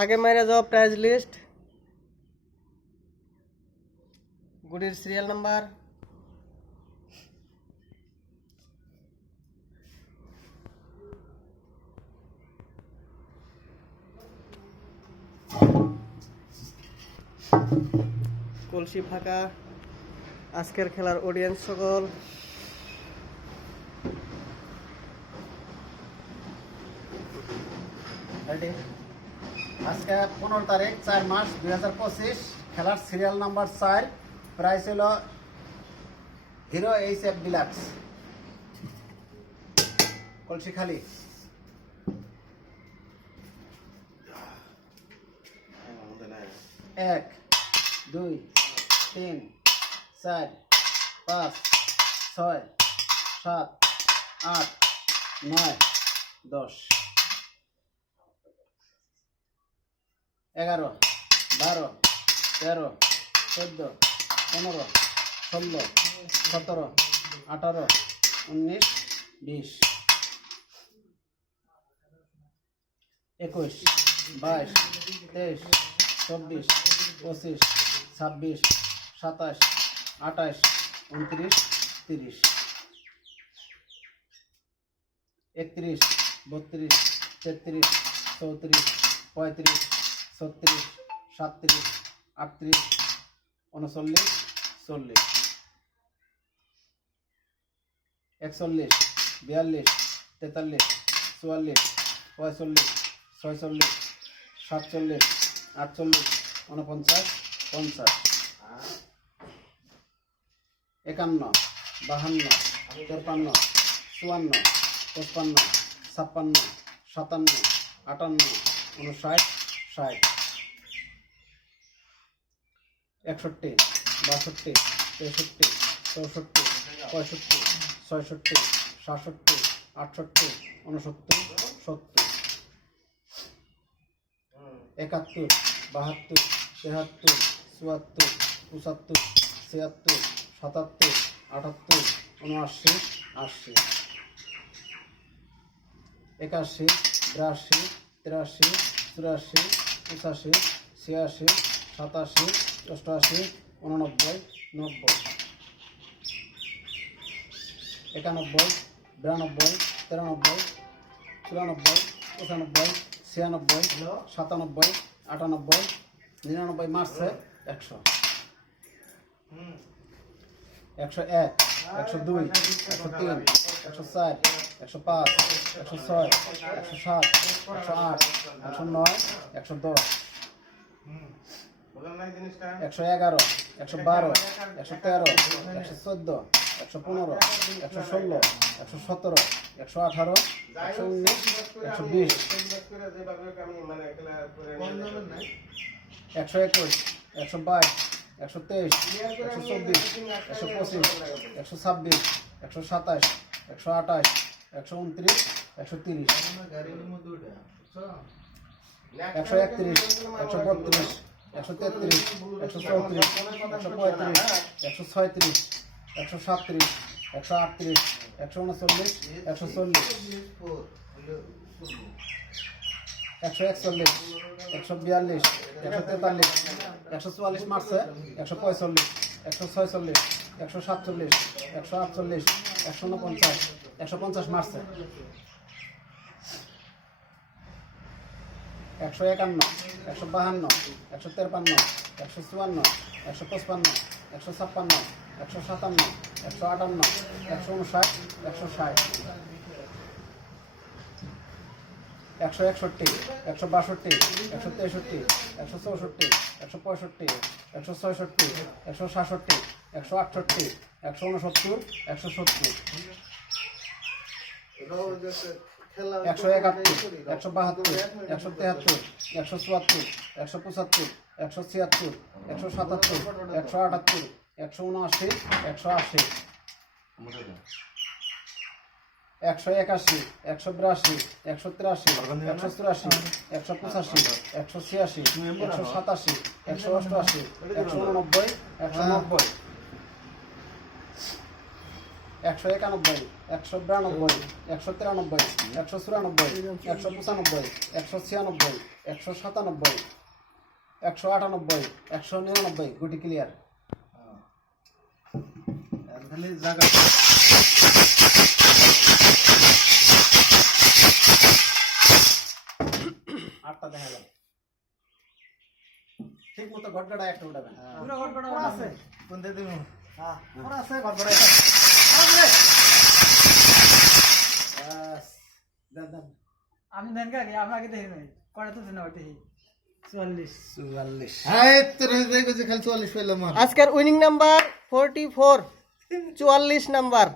आगे मेरे जो प्राइस लिस्ट गुड़ीर सीरियल नंबर কলসি ফাঁকা আজকের খেলার অডিয়েন্স সকল আজকে 15 তারিখ 4 মাস 2025 খেলার সিরিয়াল নাম্বার 4 প্রাইস হলো হিরো এইচএফ ডিলাক্স কলসি খালি 1 2 3 4 5 6 7 8 9 10 11 12 13 14 15 16 17 18 19 20 21 22 23 24 25 26 27 28 29 30 31 32 33 34 35 36 37 38 39 40 41 42 43 44 45 46 47 48 49 50 51 52 53 54 55 56 57 58 59 60 61 62 63 64 65 66 67 68 69 70 71 72 73 74 75 76 77 78 79 80 81 82 83 84 85 86 87 88 89 90 91 92 93 94 95 96 97 98 99 মারছে 100 101 102 103 104 105 106 107 108 109 110 111 112 113 114 115 116 117 118 119 120 121 122 123 124 125 126 127 128 129 130 131 132 133 134 135 136 137 138 139 140 141 142 143 144 মারছে 145 146 147 148 149 150 মারছে 151 152 153 154 155 156 157 158 159 160 161 162 163 164 165 166 167 168 169 170 171 172 173 174 175 176 177 178 179 180 181 182 183 184 185 186 187 188 189 190 191, 192, 193, 194, 195, 196, 197, 198, 199 গুটি ক্লিয়ার। খালি জায়গা আটটা দেখা গেল ঠিক মতো গটগড়া একটা উঠাবেন। পুরো গড়গড় আছে কোনতে দিমু হ্যাঁ পুরো আছে গড়গড় দেন দেন আমি দেন কে আমাকে দেখি নাই কয়টা তো না ওইটাই 44 44 হাই তোর হইছে কইছে খালি 44 পেলাম আর আজকের উইনিং নাম্বার 44, 44 নাম্বার।